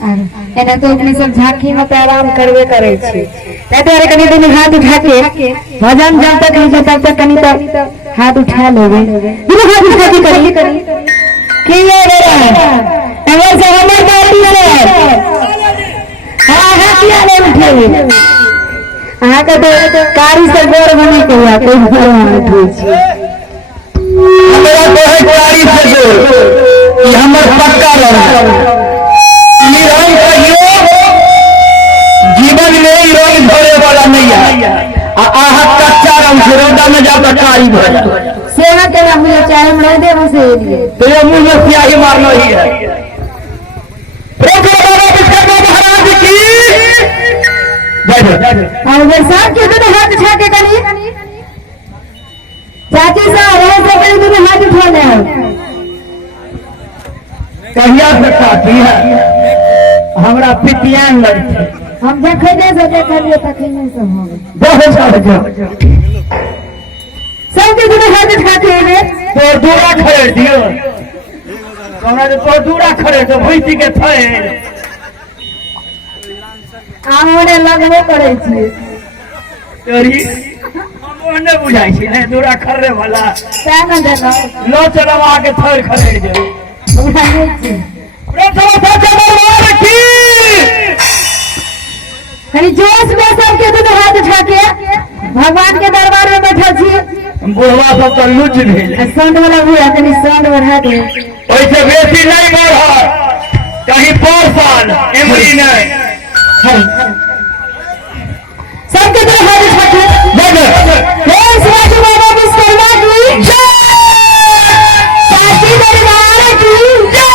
एना तो अपने सब झांकी में तो आराम करवे करे छी तारे कनी दिन हाथ उठा के भजन जब तक नहीं तब तक कनी तो हाथ उठा लेबे बिना हाथ उठा के करी की ये बेरा अगर से हमर पार्टी से हां हाथिया ले उठे आहा के तो कारी से गोर बनी के हुआ कोई भगवान उठे छी हमरा तो है कारी से गोर ई हमर पक्का लड़ा निरंग कहियो जीवन में रंग भरे वाला नहीं है आहा कच्चा रंग से रोदा में जाता कारी भर सेवा के मुझे चाहे मरे दे उसे लिए तेरे मुंह में स्याही मारना ही है महाराज की जय जय और बरसात के दिन हाथ उठा के करी चाची साहब रहे से कई दिन हाथ उठाने कहिया से साथी है हमरा पितियान लगते हम देखे दे से देखलिए तक नहीं से हो बहुत सारे सब के दिन हाथ उठा के तो दूरा खरीद दियो हमरा तो दूरा खरीद तो भैंसी के थे आमोने लगबो करे छी तोरी हमने बुझाई छी ने दूरा खरे वाला क्या न देना लो चलो आके थर खरीद जाओ बुझाई छी प्रथम सच्चा दरबार की कनी जोश में सब के दिन हाथ उठा के भगवान के दरबार में बैठल छी बुढ़वा सब तो लुच भेल साउंड वाला भी तनी साउंड बढ़ा दे ओइसे बेसी नहीं बढ़ कहीं 5 साल एमरी नहीं सबके दिन हाथ उठा के जय शिवाजी बाबा विश्वकर्मा की जय काशी दरबार की जय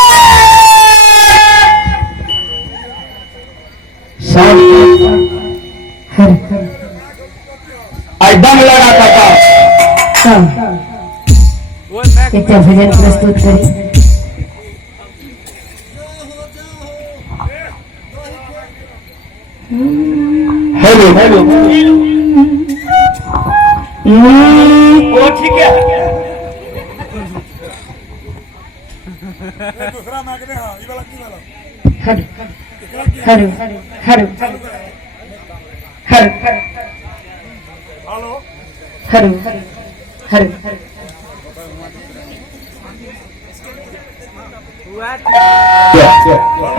आज दम लगा था एक भजन प्रस्तुत करी हेलो हेलो वो ठीक है दूसरा मांगने हां ये वाला की वाला हर हर हर हेलो हर हर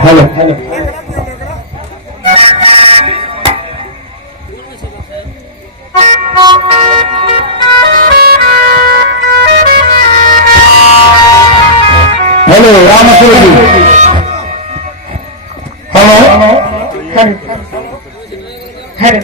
hello hello hello Ramchandra ji hello हर हर